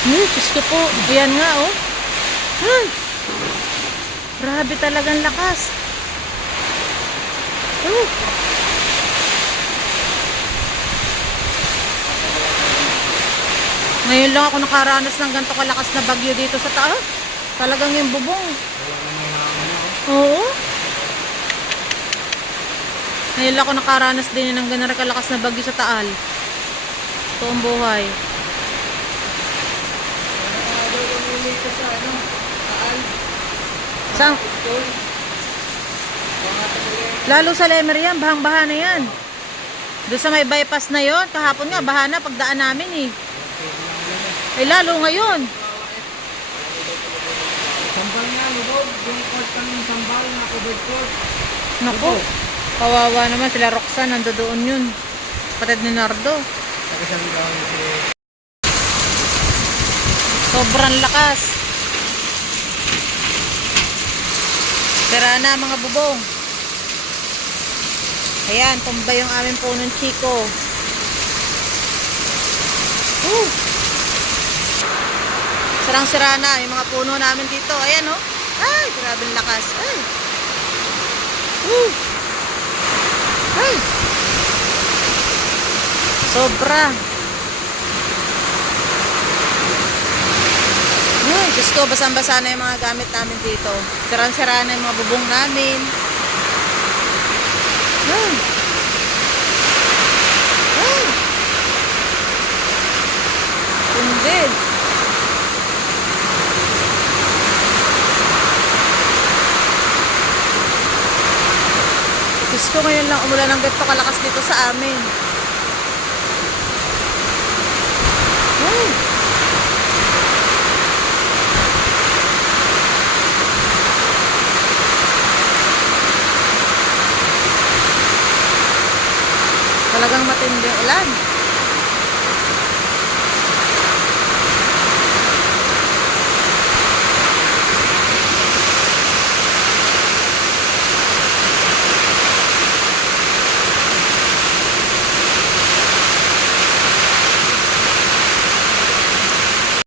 Ay, Diyos ko po. Ayan nga, oh. Ay, grabe talagang lakas. Oh. Ngayon lang ako nakaranas ng ganito kalakas na bagyo dito sa taas. Talagang yung bubong. Oo. Ngayon lang ako nakaranas din ng ganito kalakas na bagyo sa Taal. Ito ang buhay. Saan? Lalo sa Lemer yan, bahang-baha na yan. Doon sa may bypass na yon, kahapon nga, baha na pagdaan namin eh. Ay lalo ngayon. Sambal nga, lubog. Yung court kami ng sambal, nakubod court. Naku, kawawa naman sila Roxanne, nando doon yun. Patid ni Nardo. Sobrang lakas. Tara na mga bubong. Ayan, tumbay yung aming punong chiko. Sarang-sira na yung mga puno namin dito. Ayan, oh. Ay, grabe ang lakas. Ay. Ay. Sobra. Ay, Diyos ko, basang-basa na yung mga gamit namin dito. Sarang-sira na yung mga bubong namin. Ay. Ay. Tundid. Diyos ko, ngayon lang umulan ng ganito kalakas dito sa amin. Ay. Talagang matinding ulan.